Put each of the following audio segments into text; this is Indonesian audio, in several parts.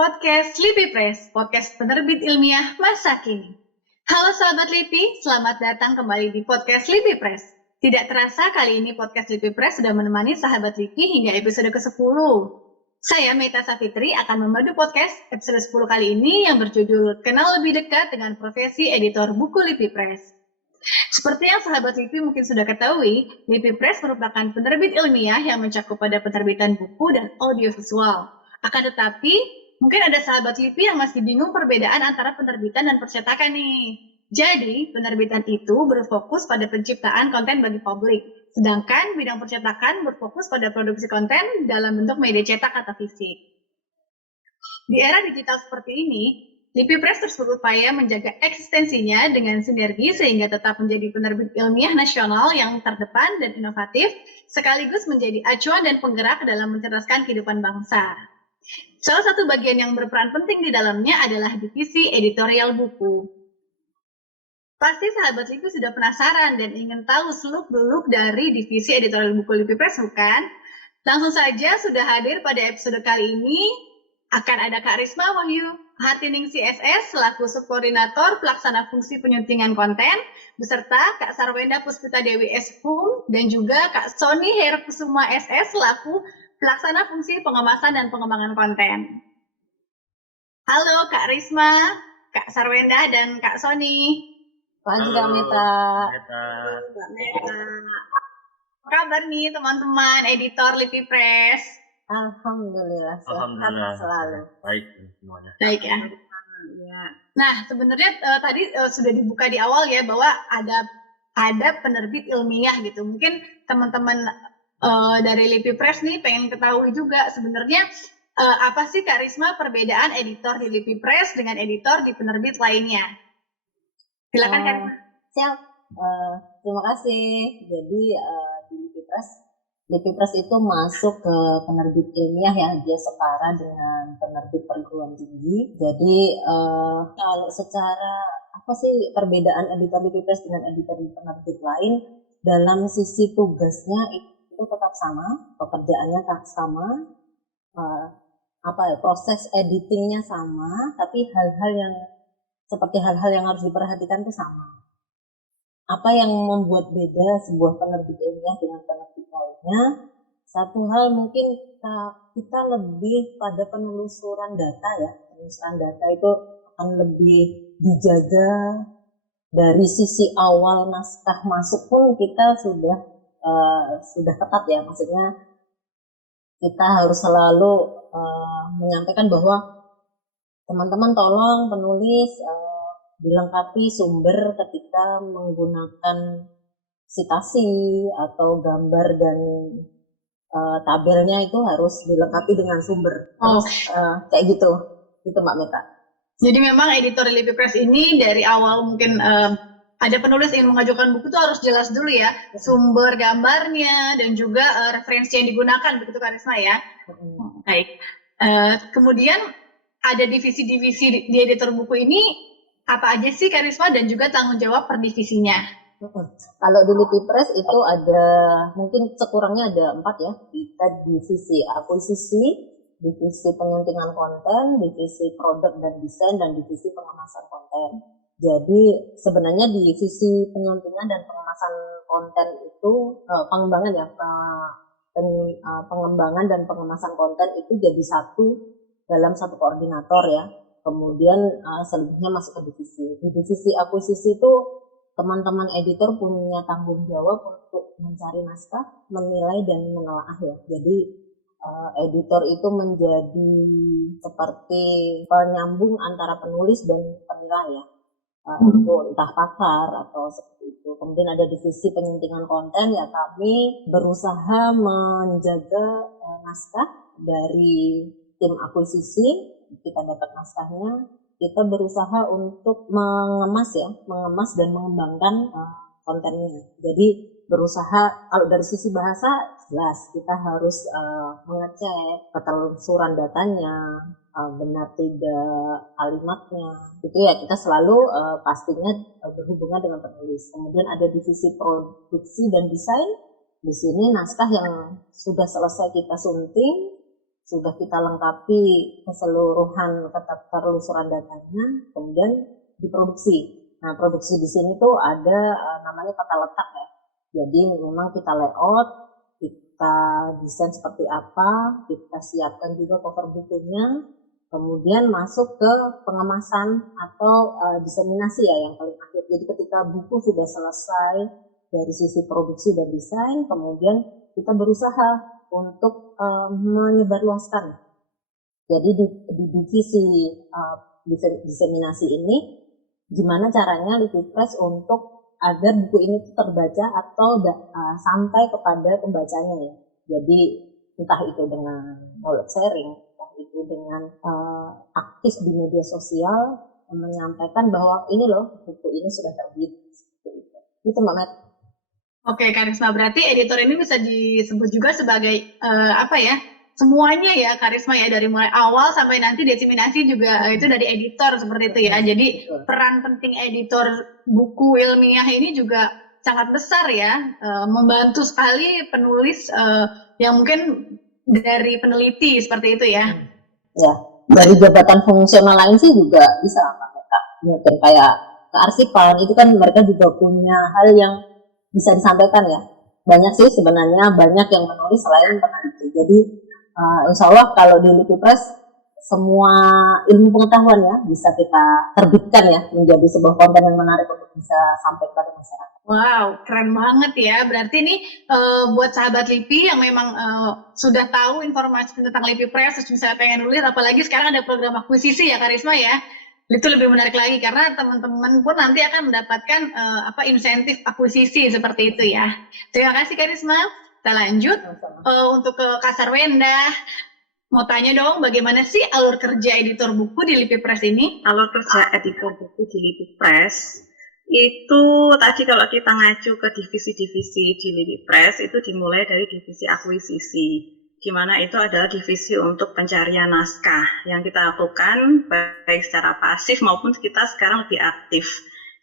Podcast LIPI Press, podcast penerbit ilmiah masa kini. Halo sahabat LIPI, selamat datang kembali di podcast LIPI Press. Tidak terasa kali ini podcast LIPI Press sudah menemani sahabat LIPI hingga episode ke-10. Saya Meta Safitri akan memandu podcast episode 10 kali ini yang berjudul Kenal Lebih Dekat dengan Profesi Editor Buku LIPI Press. Seperti yang sahabat LIPI mungkin sudah ketahui, LIPI Press merupakan penerbit ilmiah yang mencakup pada penerbitan buku dan audiovisual. Akan tetapi, mungkin ada sahabat LIPI yang masih bingung perbedaan antara penerbitan dan percetakan nih. Jadi, penerbitan itu berfokus pada penciptaan konten bagi publik, sedangkan bidang percetakan berfokus pada produksi konten dalam bentuk media cetak atau fisik. Di era digital seperti ini, LIPI Press terus berupaya menjaga eksistensinya dengan sinergi sehingga tetap menjadi penerbit ilmiah nasional yang terdepan dan inovatif, sekaligus menjadi acuan dan penggerak dalam mencerdaskan kehidupan bangsa. Salah satu bagian yang berperan penting di dalamnya adalah divisi editorial buku. Pasti sahabat LIPI sudah penasaran dan ingin tahu seluk-beluk dari divisi editorial buku LIPI Press, bukan? Langsung saja sudah hadir pada episode kali ini akan ada Kak Risma Wahyu Hartining CSS selaku subkoordinator pelaksana fungsi penyuntingan konten, beserta Kak Sarwenda Puspita Dewi SHUM dan juga Kak Sony Herkusuma SS selaku pelaksana fungsi pengemasan dan pengembangan konten. Halo Kak Risma, Kak Sarwenda, dan Kak Sony. Pagi Kak Meta. Mbak Meta. Apa kabar nih teman-teman editor LIPI Press? Alhamdulillah sehat selalu. Baik semuanya. Baik ya. Nah, sebenarnya tadi sudah dibuka di awal ya bahwa ada penerbit ilmiah gitu. Mungkin teman-teman dari LIPI Press nih pengen ketahui juga sebenarnya apa sih Kak Risma perbedaan editor di LIPI Press dengan editor di penerbit lainnya? Silakan Kak Risma. Siap. Terima kasih. Jadi di LIPI Press itu masuk ke penerbit ilmiah yang dia setara dengan penerbit perguruan tinggi. Jadi kalau secara apa sih perbedaan editor LIPI Press dengan editor di penerbit lain, dalam sisi tugasnya itu tetap sama, pekerjaannya sama, proses editingnya sama, tapi hal-hal yang harus diperhatikan itu sama. Apa yang membuat beda sebuah penerbit ilmiah dengan penerbit lainnya? Satu hal mungkin kita lebih pada penelusuran data ya. Penelusuran data itu akan lebih dijaga dari sisi awal naskah masuk pun kita sudah ketat ya, maksudnya kita harus selalu menyampaikan bahwa teman-teman tolong penulis dilengkapi sumber ketika menggunakan sitasi atau gambar dan tabelnya itu harus dilengkapi dengan sumber. Kayak gitu Mbak Meta. Jadi memang editor LIPI Press ini dari awal mungkin ada penulis ingin mengajukan buku itu harus jelas dulu ya sumber gambarnya dan juga referensi yang digunakan, begitu Kak Risma ya. Baik. Kemudian ada divisi-divisi di editor buku ini apa aja sih Kak Risma dan juga tanggung jawab per divisinya? Kalau di LIPI Press itu ada mungkin sekurangnya ada 4 ya. Kita divisi akuisisi, divisi penyuntingan konten, divisi produk dan desain, dan divisi pengemasan konten. Jadi sebenarnya di divisi penyuntingan dan pengemasan konten itu pengembangan dan pengemasan konten itu jadi dalam satu koordinator ya. Kemudian selebihnya masuk ke divisi. Di divisi akuisisi itu teman-teman editor punya tanggung jawab untuk mencari naskah, menilai dan menelaah ya. Jadi editor itu menjadi seperti penyambung antara penulis dan penilai ya. Untuk entah pakar atau seperti itu. Kemudian ada divisi penyuntingan konten ya, kami berusaha menjaga naskah dari tim akuisisi. Kita dapat naskahnya, kita berusaha untuk mengemas dan mengembangkan kontennya. Jadi berusaha, kalau dari sisi bahasa jelas kita harus mengecek ketelusuran datanya, benar tidak kalimatnya, itu ya kita selalu pastinya berhubungan dengan penulis. Kemudian ada divisi produksi dan desain. Di sini naskah yang sudah selesai kita sunting, sudah kita lengkapi keseluruhan ketelusuran datanya, kemudian diproduksi. Nah, produksi di sini tuh ada namanya tata letak ya. Jadi memang kita layout, kita desain seperti apa, kita siapkan juga cover bukunya, kemudian masuk ke pengemasan atau diseminasi ya yang paling akhir. Jadi ketika buku sudah selesai dari sisi produksi dan desain, kemudian kita berusaha untuk menyebarluaskan. Jadi di divisi diseminasi ini, gimana caranya Lipi Press untuk agar buku ini terbaca atau sampai kepada pembacanya ya. Jadi entah itu dengan knowledge sharing, entah itu dengan aktif di media sosial, menyampaikan bahwa ini loh buku ini sudah terbit. Itu Mbak Met. Oke, Karisma, berarti editor ini bisa disebut juga sebagai semuanya ya, Karisma ya, dari mulai awal sampai nanti diseminasi juga itu dari editor seperti itu ya. Jadi peran penting editor buku ilmiah ini juga sangat besar ya, membantu sekali penulis yang mungkin dari peneliti seperti itu ya. Ya, dari jabatan fungsional lain sih juga bisa mereka. Mungkin kayak kearsipan itu kan mereka juga punya hal yang bisa disampaikan ya. Banyak sih sebenarnya, banyak yang menulis selain peneliti. Jadi insya Allah kalau di Lipi Press semua ilmu pengetahuan ya bisa kita terbitkan ya menjadi sebuah konten yang menarik untuk bisa sampai kepada masyarakat. Wow, keren banget ya. Berarti ini buat sahabat Lipi yang memang sudah tahu informasi tentang Lipi Press, terus misalnya pengen nulis, apalagi sekarang ada program akuisisi ya Karisma ya. Itu lebih menarik lagi karena teman-teman pun nanti akan mendapatkan insentif akuisisi seperti itu ya. Terima kasih Karisma. Kita lanjut untuk ke Kak Sarwenda. Mau tanya dong, bagaimana sih alur kerja editor buku di Lipi Press ini? Alur kerja editor buku di Lipi Press itu tadi kalau kita ngacu ke divisi-divisi di Lipi Press itu dimulai dari divisi akuisisi. Di mana itu adalah divisi untuk pencarian naskah yang kita lakukan baik secara pasif maupun kita sekarang lebih aktif.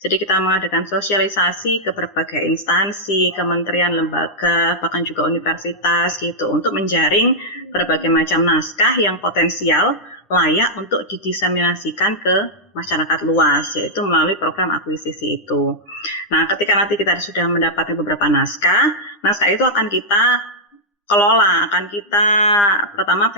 Jadi kita mengadakan sosialisasi ke berbagai instansi, kementerian, lembaga, bahkan juga universitas gitu untuk menjaring berbagai macam naskah yang potensial layak untuk didiseminasikan ke masyarakat luas, yaitu melalui program akuisisi itu. Nah, ketika nanti kita sudah mendapatkan beberapa naskah itu akan kita kelola, akan kita pertama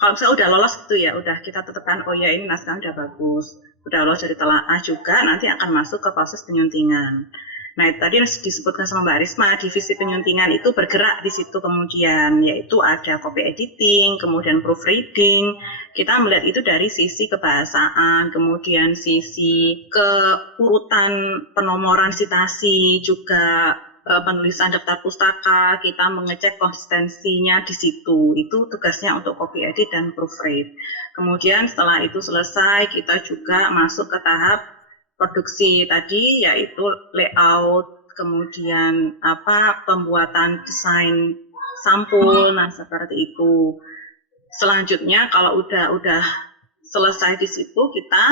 kalau misalnya udah lolos gitu ya, udah kita tetapkan oh ya ini naskah udah bagus, udah lolos dari telaah juga, nanti akan masuk ke proses penyuntingan. Nah itu tadi disebutkan sama Mbak Risma, divisi penyuntingan itu bergerak di situ kemudian, yaitu ada copy editing, kemudian proofreading. Kita melihat itu dari sisi kebahasaan, kemudian sisi keurutan penomoran citasi, juga penulisan daftar pustaka, kita mengecek konsistensinya di situ. Itu tugasnya untuk copy edit dan proofread. Kemudian setelah itu selesai, kita juga masuk ke tahap produksi tadi, yaitu layout, kemudian pembuatan desain sampul, nah seperti itu. Selanjutnya kalau udah selesai di situ, kita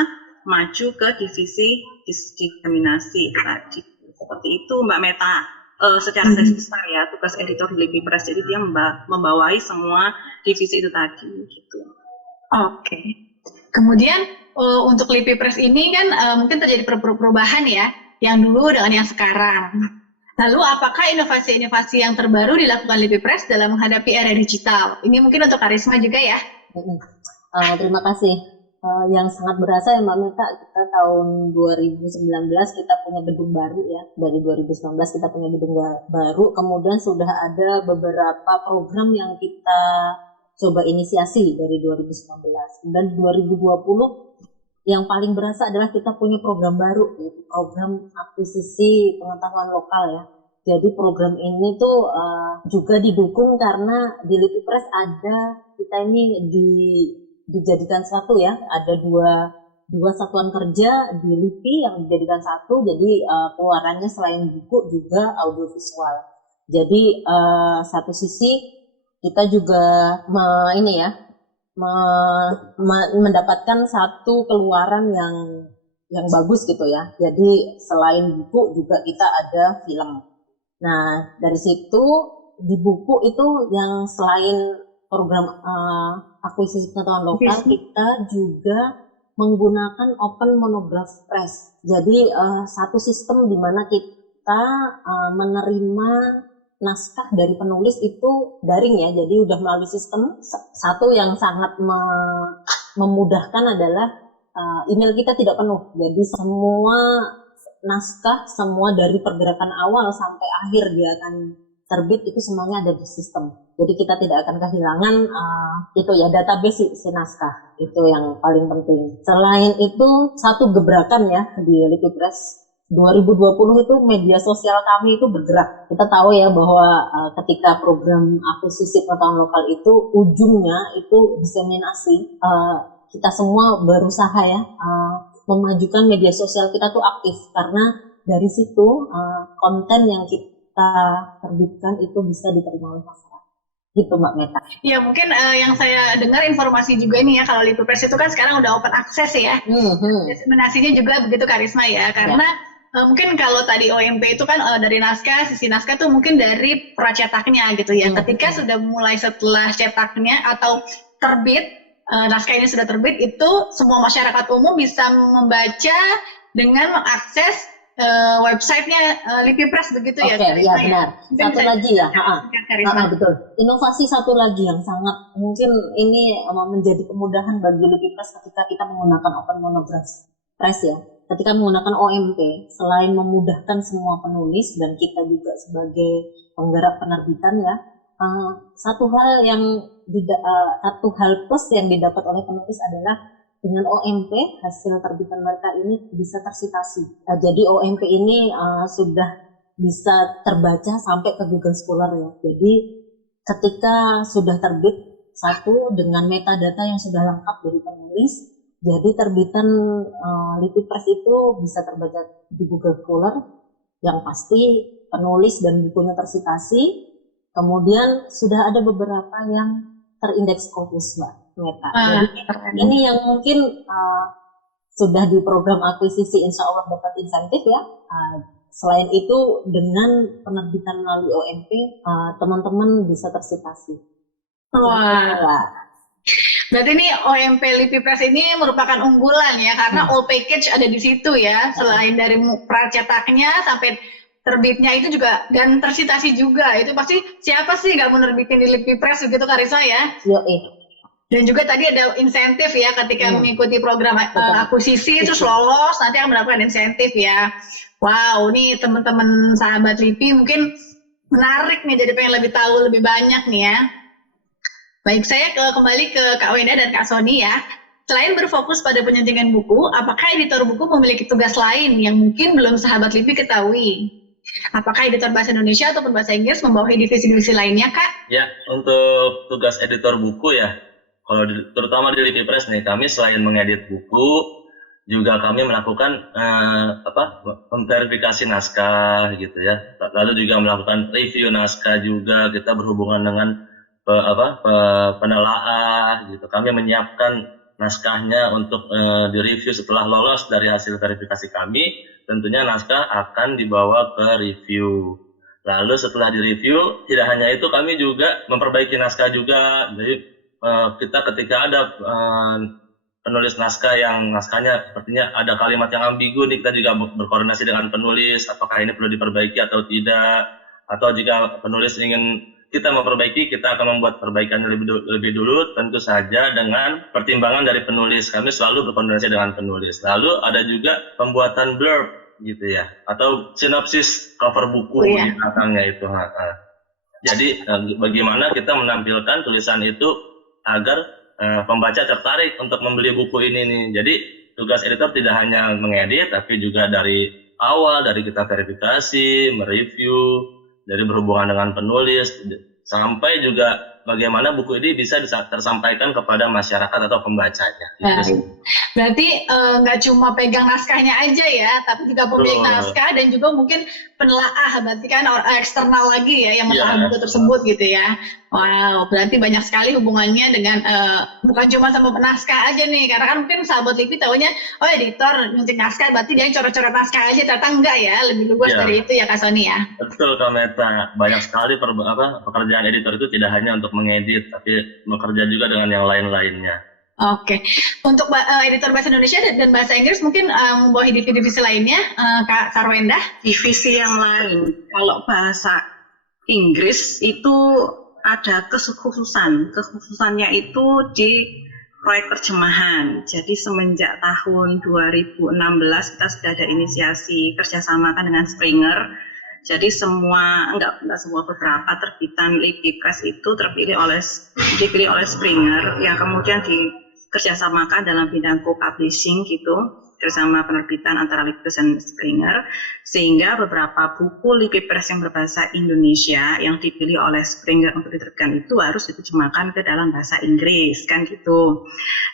maju ke divisi diseminasi tadi. Seperti itu Mbak Meta. Secara garis besar ya, tugas editor di Lipi Press, jadi dia membawai semua divisi itu tadi gitu. Oke. Kemudian untuk Lipi Press ini kan mungkin terjadi perubahan ya, yang dulu dengan yang sekarang. Lalu apakah inovasi-inovasi yang terbaru dilakukan Lipi Press dalam menghadapi era digital? Ini mungkin untuk Karisma juga ya. Terima kasih. Yang sangat berasa ya Mbak Meta, kita tahun 2019 kita punya gedung baru ya. Dari 2019 kita punya gedung baru, kemudian sudah ada beberapa program yang kita coba inisiasi dari 2019. Dan 2020 yang paling berasa adalah kita punya program baru, yaitu program akuisisi pengetahuan lokal ya. Jadi program ini tuh juga didukung karena di Lipi Press ada, kita ini dijadikan satu ya, ada dua satuan kerja di Lipi yang dijadikan satu, jadi pengeluarannya selain buku juga audiovisual. Jadi satu sisi kita juga mendapatkan satu keluaran yang bagus gitu ya. Jadi selain buku juga kita ada film. Nah dari situ di buku itu yang selain program akuisisi pengetahuan lokal, kita juga menggunakan Open Monograph Press. Jadi satu sistem di mana kita menerima naskah dari penulis itu daring ya, jadi udah melalui sistem. Satu yang sangat memudahkan adalah email kita tidak penuh, jadi semua naskah, semua dari pergerakan awal sampai akhir dia akan terbit itu semuanya ada di sistem. Jadi kita tidak akan kehilangan itu ya, database si naskah, itu yang paling penting. Selain itu satu gebrakan ya di LIPI Press 2020 itu media sosial kami itu bergerak. Kita tahu ya bahwa ketika program akuisisi pengetahuan lokal itu ujungnya itu diseminasi. Kita semua berusaha ya memajukan media sosial kita tuh aktif, karena dari situ konten yang kita terbitkan itu bisa diterima oleh masyarakat. Gitu Mbak Meta. Ya mungkin yang saya dengar informasi juga nih ya, kalau LIPI Press itu kan sekarang udah open access ya. Diseminasinya juga begitu Karisma ya, karena mungkin kalau tadi OMP itu kan dari naskah, sisi naskah tuh mungkin dari pracetaknya gitu ya. Ketika sudah mulai setelah cetaknya atau terbit, naskah ini sudah terbit, itu semua masyarakat umum bisa membaca dengan mengakses websitenya LIPI Press begitu ya. Oke, iya benar. Satu lagi ya, betul. Inovasi satu lagi yang sangat mungkin ini menjadi kemudahan bagi LIPI Press ketika kita menggunakan Open Monograph Press ya. Ketika menggunakan OMP, selain memudahkan semua penulis dan kita juga sebagai penggerak penerbitan ya, satu hal plus yang didapat oleh penulis adalah dengan OMP hasil terbitan mereka ini bisa tersitasi. Jadi OMP ini sudah bisa terbaca sampai ke Google Scholar ya. Jadi ketika sudah terbit satu dengan metadata yang sudah lengkap dari penulis, jadi terbitan LIPI Press itu bisa terbaca di Google Scholar, yang pasti penulis dan bukunya tersitasi. Kemudian sudah ada beberapa yang terindeks Scopus Mbak Meta. Jadi ini yang mungkin sudah di program akuisisi insya Allah dapat insentif ya. Selain itu dengan penerbitan melalui OMP, teman-teman bisa tersitasi. Wah. Berarti ini OMP LIPI Press ini merupakan unggulan ya, karena all package ada di situ ya, selain dari pracetaknya sampai terbitnya itu juga, dan tersitasi juga. Itu pasti siapa sih nggak mau nerbitin di LIPI Press begitu Karisa ya? Dan juga tadi ada insentif ya ketika mengikuti program akuisisi terus lolos nanti akan mendapatkan insentif ya. Wow, nih teman-teman sahabat LIPI mungkin menarik nih, jadi pengen lebih tahu lebih banyak nih ya. Baik, saya kembali ke Kak Wenda dan Kak Sony ya. Selain berfokus pada penyuntingan buku, apakah editor buku memiliki tugas lain yang mungkin belum sahabat LIPI ketahui? Apakah editor bahasa Indonesia ataupun bahasa Inggris membawahi divisi-divisi lainnya, Kak? Ya, untuk tugas editor buku ya, kalau terutama di LIPI Press nih, kami selain mengedit buku, juga kami melakukan memverifikasi naskah gitu ya. Lalu juga melakukan review naskah juga. Kita berhubungan dengan penelaah gitu. Kami menyiapkan naskahnya untuk direview setelah lolos dari hasil verifikasi kami. Tentunya naskah akan dibawa ke review. Lalu setelah direview, tidak hanya itu, kami juga memperbaiki naskah juga. Jadi kita ketika ada penulis naskah yang naskahnya sepertinya ada kalimat yang ambigu, kita juga berkoordinasi dengan penulis apakah ini perlu diperbaiki atau tidak. Atau jika penulis ingin kita memperbaiki, kita akan membuat perbaikan lebih dulu, tentu saja dengan pertimbangan dari penulis. Kami selalu berkoordinasi dengan penulis. Lalu ada juga pembuatan blurb gitu ya, atau sinopsis cover buku di belakangnya itu. Jadi bagaimana kita menampilkan tulisan itu agar pembaca tertarik untuk membeli buku ini nih. Jadi tugas editor tidak hanya mengedit, tapi juga dari awal, dari kita verifikasi, mereview, dari berhubungan dengan penulis, sampai juga bagaimana buku ini bisa tersampaikan kepada masyarakat atau pembacanya. Berarti nggak cuma pegang naskahnya aja ya, tapi juga pemilik naskah dan juga mungkin penelaah, berarti kan eksternal lagi ya yang Iya. menelaah buku tersebut gitu ya. Wow, berarti banyak sekali hubungannya dengan bukan cuma sama naskah aja nih, karena kan mungkin sahabat LIPI taunya oh editor nyuntik naskah berarti dia coret-coret naskah aja, ternyata enggak ya, lebih luas Iya. dari itu ya Kak Sony ya. Betul Kak Meta, banyak sekali pekerjaan editor itu tidak hanya untuk mengedit, tapi bekerja juga dengan yang lain-lainnya. Oke, untuk editor bahasa Indonesia dan bahasa Inggris mungkin membawahi divisi-divisi lainnya, Kak Sarwenda. Divisi yang lain, kalau bahasa Inggris itu ada kekhususannya itu di proyek terjemahan. Jadi semenjak tahun 2016 kita sudah ada inisiasi kerjasama dengan Springer. Jadi enggak semua, beberapa terbitan LIPI Press itu dipilih oleh Springer yang kemudian dikerjasamakan dalam bidang co-publishing gitu, bersama penerbitan antara LIPI Press dan Springer, sehingga beberapa buku LIPI Press yang berbahasa Indonesia yang dipilih oleh Springer untuk diterbitkan itu harus diterjemahkan ke dalam bahasa Inggris, kan gitu.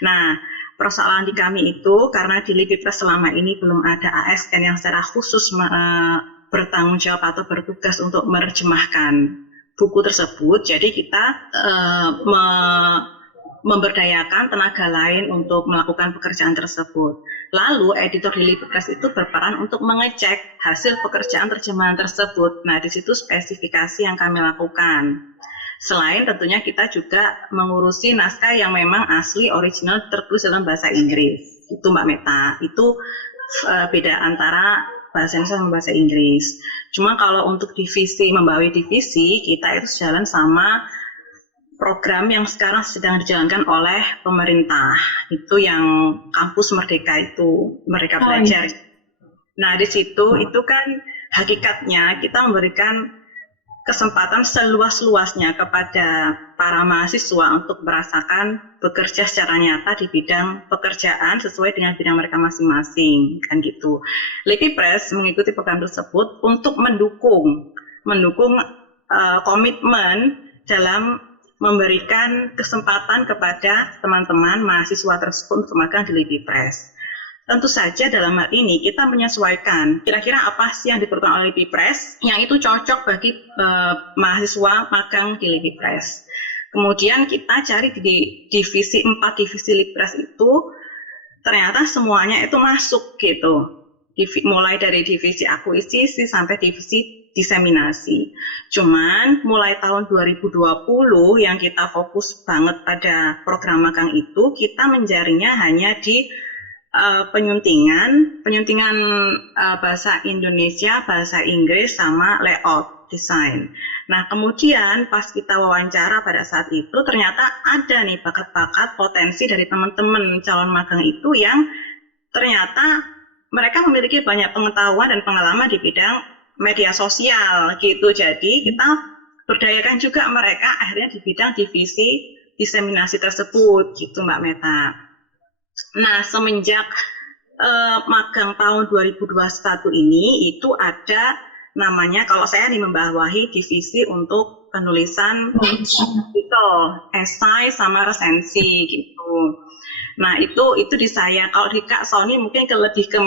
Nah, persoalan di kami itu karena di LIPI Press selama ini belum ada ASN yang secara khusus bertanggung jawab atau bertugas untuk menerjemahkan buku tersebut, jadi kita memberdayakan tenaga lain untuk melakukan pekerjaan tersebut. Lalu editor di LIPI Press itu berperan untuk mengecek hasil pekerjaan terjemahan tersebut. Nah, di situ spesifikasi yang kami lakukan. Selain tentunya kita juga mengurusi naskah yang memang asli original tertulis dalam bahasa Inggris. Itu Mbak Meta. Itu beda antara bahasa Indonesia sama bahasa Inggris. Cuma kalau untuk membawahi divisi, kita itu sejalan sama program yang sekarang sedang dijalankan oleh pemerintah. Itu yang Kampus Merdeka itu, Merdeka Belajar. Nah, di situ itu kan hakikatnya kita memberikan kesempatan seluas-luasnya kepada para mahasiswa untuk merasakan bekerja secara nyata di bidang pekerjaan sesuai dengan bidang mereka masing-masing, kan gitu. LIPI Press mengikuti program tersebut untuk mendukung komitmen dalam memberikan kesempatan kepada teman-teman mahasiswa tersebut untuk magang di LIPI Press. Tentu saja dalam hal ini kita menyesuaikan kira-kira apa sih yang diperlukan oleh LIPI Press yang itu cocok bagi mahasiswa magang di LIPI Press. Kemudian kita cari di divisi 4 divisi LIPI Press itu ternyata semuanya itu masuk gitu. Mulai dari divisi akuisisi sampai divisi diseminasi. Cuman mulai tahun 2020 yang kita fokus banget pada program magang itu, kita menjaringnya hanya di penyuntingan bahasa Indonesia, bahasa Inggris, sama layout desain. Nah, kemudian pas kita wawancara pada saat itu ternyata ada nih bakat-bakat potensi dari teman-teman calon magang itu yang ternyata mereka memiliki banyak pengetahuan dan pengalaman di bidang media sosial gitu. Jadi kita berdayakan juga mereka akhirnya di bidang divisi diseminasi tersebut gitu Mbak Meta. Nah, semenjak magang tahun 2021 ini itu ada namanya, kalau saya nih membawahi divisi untuk penulisan artikel, esai sama resensi gitu. Nah, itu di saya. Kalau di Kak Sony mungkin lebih ke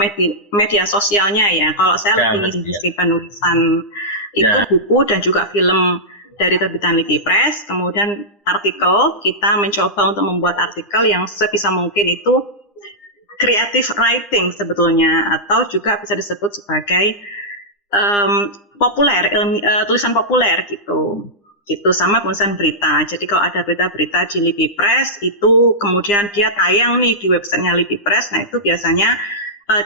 media sosialnya ya. Kalau saya lebih di divisi penulisan itu buku dan juga film dari terbitan LIPI Press, kemudian artikel, kita mencoba untuk membuat artikel yang sebisa mungkin itu creative writing sebetulnya, atau juga bisa disebut sebagai tulisan populer gitu, sama tulisan berita. Jadi kalau ada berita-berita di LIPI Press itu kemudian dia tayang nih di websitenya LIPI Press, nah itu biasanya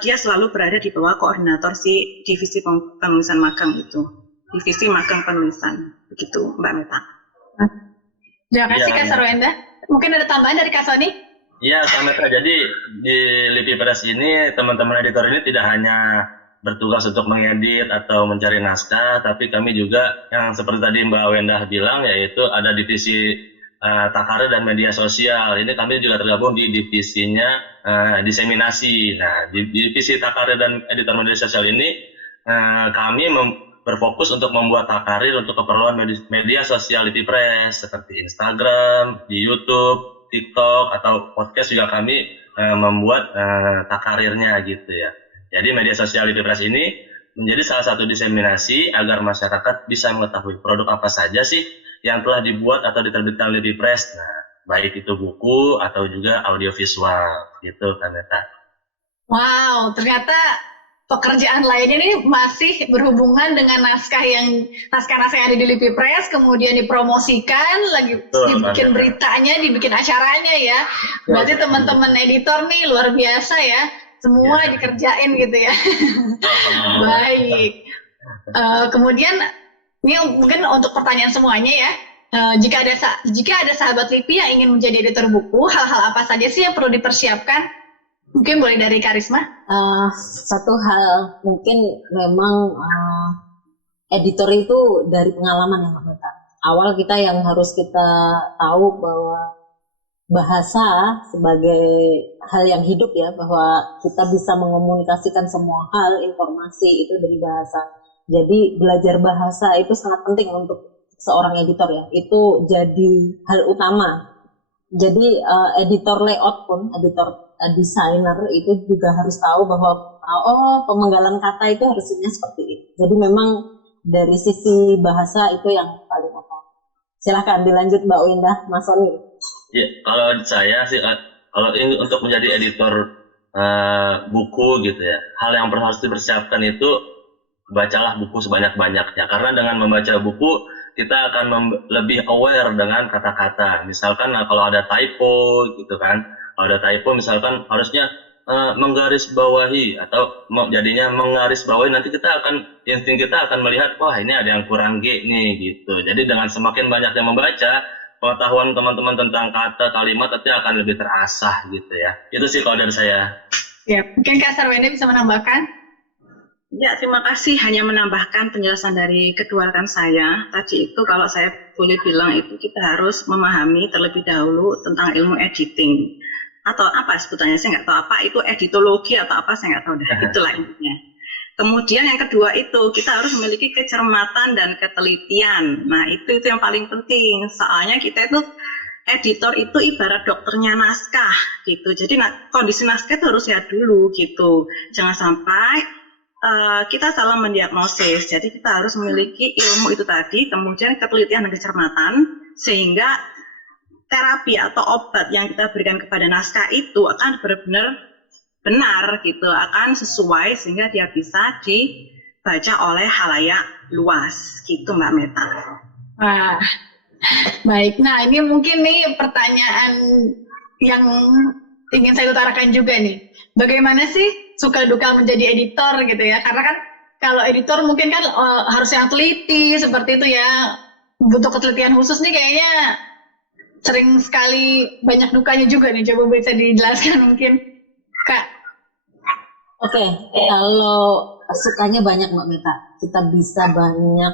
dia selalu berada di bawah koordinator si divisi penulisan magang itu. Divisi magang penulisan, begitu Mbak Meta. Terima kasih Kak Sarwenda. Mungkin ada tambahan dari Kak Sony? Iya Kak Meta, jadi di LIPI Press ini teman-teman editor ini tidak hanya bertugas untuk mengedit atau mencari naskah, tapi kami juga yang seperti tadi Mbak Wenda bilang, yaitu ada divisi takarir dan media sosial. Ini kami juga tergabung di divisinya diseminasi. Nah, di divisi takarir dan editor media sosial ini kami berfokus untuk membuat takarir untuk keperluan media sosial LIPI Press seperti Instagram, di YouTube, TikTok, atau podcast juga kami membuat takarirnya gitu ya. Jadi media sosial LIPI Press ini menjadi salah satu diseminasi agar masyarakat bisa mengetahui produk apa saja sih yang telah dibuat atau diterbitkan Libby Press. Nah, baik itu buku atau juga audiovisual gitu kan Meta. Wow, ternyata pekerjaan lainnya ini masih berhubungan dengan naskah yang ada di Libby Press, kemudian dipromosikan, lagi dibikin beritanya, dibikin acaranya ya. Berarti teman-teman editor nih luar biasa ya, semua dikerjain gitu ya. Baik. Kemudian ini mungkin untuk pertanyaan semuanya ya. Jika ada sahabat LIPI yang ingin menjadi editor buku, hal-hal apa saja sih yang perlu dipersiapkan? Mungkin boleh dari Karisma. Satu hal mungkin memang editor itu dari pengalaman ya Mbak Meta. Awal kita yang harus kita tahu bahwa bahasa sebagai hal yang hidup ya, bahwa kita bisa mengomunikasikan semua hal, informasi itu dari bahasa. Jadi belajar bahasa itu sangat penting untuk seorang editor ya. Itu jadi hal utama. Jadi editor layout pun, editor desainer itu juga harus tahu bahwa pemenggalan kata itu harusnya seperti itu. Jadi memang dari sisi bahasa itu yang paling utama. Silahkan dilanjut Mbak Windah, Mas Sony. Ya, kalau saya sih, kalau ini untuk menjadi editor buku gitu ya, hal yang harus dipersiapkan itu bacalah buku sebanyak-banyaknya. Karena dengan membaca buku kita akan lebih aware dengan kata-kata. Misalkan kalau ada typo gitu kan, kalau ada typo misalkan harusnya menggarisbawahi atau jadinya menggarisbawahi, nanti insting kita akan melihat wah ini ada yang kurang G nih gitu. Jadi dengan semakin banyak yang membaca, pengetahuan teman-teman tentang kata kalimat nanti akan lebih terasah gitu ya. Itu sih kalau dari saya. Ya, mungkin Kak Sarwenda bisa menambahkan? Ya, terima kasih. Hanya menambahkan penjelasan dari kedua rekan saya. Tadi itu kalau saya boleh bilang itu kita harus memahami terlebih dahulu tentang ilmu editing. Atau apa sebutannya, saya nggak tahu apa itu editologi atau apa, saya nggak tahu deh. Itulah intinya. Kemudian yang kedua itu kita harus memiliki kecermatan dan ketelitian. Nah itu yang paling penting. Soalnya kita itu editor itu ibarat dokternya naskah gitu. Jadi kondisi naskah itu harus lihat dulu gitu. Jangan sampai kita salah mendiagnosis. Jadi kita harus memiliki ilmu itu tadi, kemudian ketelitian dan kecermatan, sehingga terapi atau obat yang kita berikan kepada naskah itu akan benar-benar benar gitu, akan sesuai sehingga dia bisa dibaca oleh halayak luas gitu Mbak Meta. Wah, baik. Nah ini mungkin nih pertanyaan yang ingin saya utarakan juga nih. Bagaimana sih suka duka menjadi editor gitu ya? Karena kan kalau editor mungkin kan harus yang teliti seperti itu ya. Butuh ketelitian khusus nih kayaknya sering sekali banyak dukanya juga nih. Coba bisa dijelaskan mungkin Kak. Oke, kalau sukanya banyak Mbak Meta. Kita bisa banyak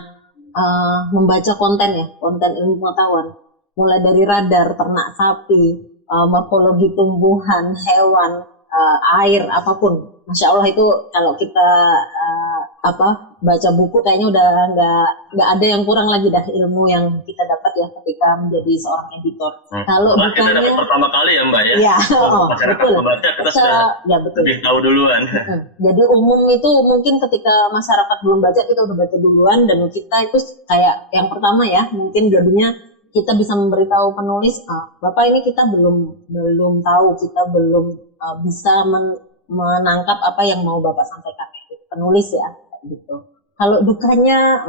membaca konten ya, konten ilmu pengetahuan. Mulai dari radar, ternak sapi, morfologi tumbuhan, hewan, air, apapun. Masya Allah itu kalau kita baca buku kayaknya udah nggak ada yang kurang lagi dah ilmu yang kita dapat ya ketika menjadi seorang editor. Kalau kita dapat pertama kali ya Mbak ya. Iya, masyarakat betul. membaca kita sudah lebih tahu duluan. Jadi umum itu mungkin ketika masyarakat belum baca kita udah baca duluan, dan kita itu kayak yang pertama ya mungkin jadinya kita bisa memberitahu penulis, Bapak ini kita belum tahu, kita belum bisa menangkap apa yang mau Bapak sampaikan. Penulis ya, gitu. Kalau dukanya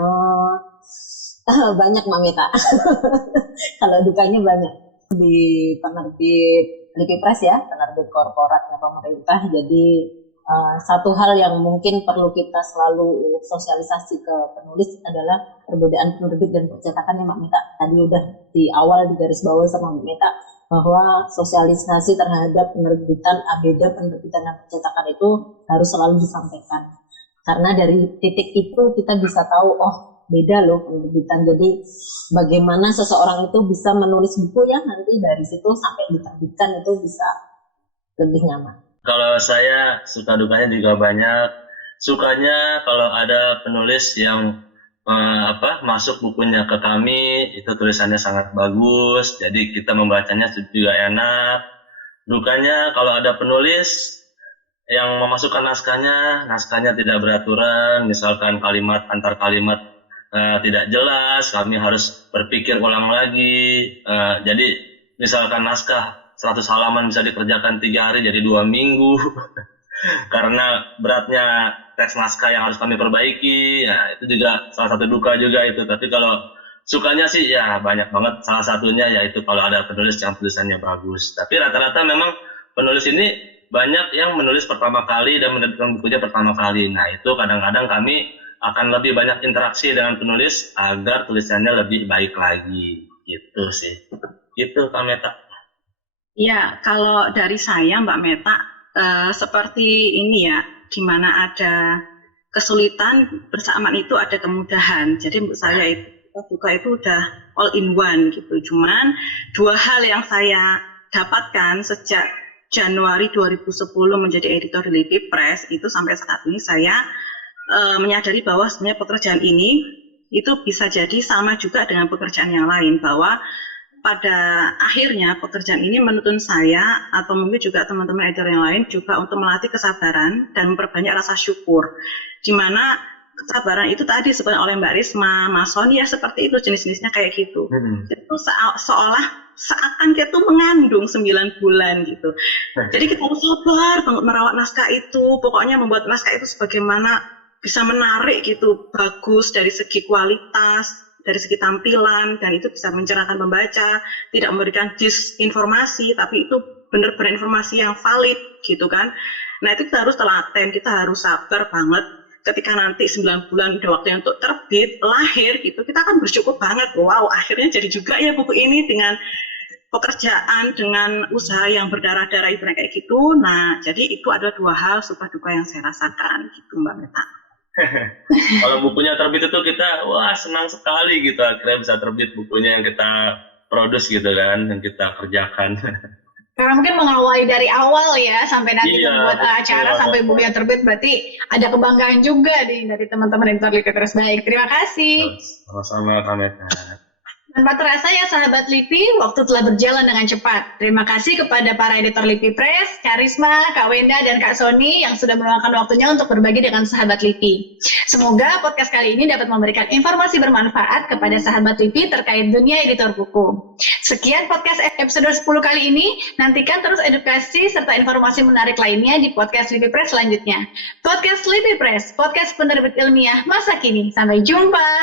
banyak Mbak Meta. Kalau dukanya banyak di penerbit Libby Press ya, penerbit korporatnya pemerintah. Jadi satu hal yang mungkin perlu kita selalu sosialisasi ke penulis adalah perbedaan penerbit dan percetakan ya Mbak Meta. Tadi udah di awal digarisbawahi sama Mbak Meta bahwa sosialisasi terhadap penerbitan, beda penerbitan dan percetakan itu harus selalu disampaikan. Karena dari titik itu kita bisa tahu, oh beda loh penerbitan. Jadi bagaimana seseorang itu bisa menulis buku ya nanti dari situ sampai diterbitkan itu bisa lebih nyaman. Kalau saya suka dukanya juga banyak. Sukanya kalau ada penulis yang masuk bukunya ke kami, itu tulisannya sangat bagus, jadi kita membacanya juga enak. Dukanya kalau ada penulis yang memasukkan naskahnya tidak beraturan, misalkan kalimat antar kalimat tidak jelas, kami harus berpikir ulang lagi. Jadi misalkan naskah 100 halaman bisa dikerjakan 3 hari jadi 2 minggu karena beratnya teks naskah yang harus kami perbaiki. Ya, itu juga salah satu duka juga itu. Tapi kalau sukanya sih ya banyak banget. Salah satunya yaitu kalau ada penulis yang tulisannya bagus. Tapi rata-rata memang penulis ini banyak yang menulis pertama kali dan menerbitkan bukunya pertama kali. Nah, itu kadang-kadang kami akan lebih banyak interaksi dengan penulis agar tulisannya lebih baik lagi. Gitu sih. Gitu, Kak Meta. Ya, kalau dari saya, Mbak Meta, seperti ini ya, di mana ada kesulitan, bersamaan itu ada kemudahan. Jadi menurut saya itu buka itu udah all in one gitu. Cuman 2 hal yang saya dapatkan sejak Januari 2010 menjadi editor di LIPI Press itu sampai saat ini saya menyadari bahwa sebenarnya pekerjaan ini itu bisa jadi sama juga dengan pekerjaan yang lain, bahwa pada akhirnya pekerjaan ini menuntun saya atau mungkin juga teman-teman editor yang lain juga untuk melatih kesabaran dan memperbanyak rasa syukur, di mana kesabaran itu tadi sebenarnya oleh Mbak Risma, Mas Sony ya seperti itu jenis-jenisnya kayak gitu. Itu seolah seakan kita tuh mengandung 9 bulan gitu. Jadi kita harus sabar banget merawat naskah itu, pokoknya membuat naskah itu sebagaimana bisa menarik gitu, bagus dari segi kualitas, dari segi tampilan, dan itu bisa mencerahkan pembaca, tidak memberikan disinformasi, tapi itu benar-benar informasi yang valid gitu kan. Nah itu kita harus telaten, kita harus sabar banget. Ketika nanti 9 bulan udah waktunya untuk terbit, lahir gitu, kita akan bersyukur banget, wow akhirnya jadi juga ya buku ini dengan pekerjaan, dengan usaha yang berdarah-darah ibaratnya kayak gitu. Nah, jadi itu adalah 2 hal suka duka yang saya rasakan gitu Mbak Meta. Kalau bukunya terbit itu kita wah senang sekali gitu, akhirnya bisa terbit bukunya yang kita produce gitu kan, yang kita kerjakan. Karena mungkin mengawali dari awal ya, sampai nanti membuat acara sampai bukunya terbit, berarti ada kebanggaan juga dari teman-teman editor LIPI Press. Baik, terima kasih. Sama-sama Kak Meta. Tanpa terasa ya sahabat LIPI, waktu telah berjalan dengan cepat. Terima kasih kepada para editor LIPI Press, Kak Risma, Kak Wenda, dan Kak Sony yang sudah meluangkan waktunya untuk berbagi dengan sahabat LIPI. Semoga podcast kali ini dapat memberikan informasi bermanfaat kepada sahabat LIPI terkait dunia editor buku. Sekian podcast episode 10 kali ini. Nantikan terus edukasi serta informasi menarik lainnya di podcast LIPI Press selanjutnya. Podcast LIPI Press, podcast penerbit ilmiah masa kini. Sampai jumpa.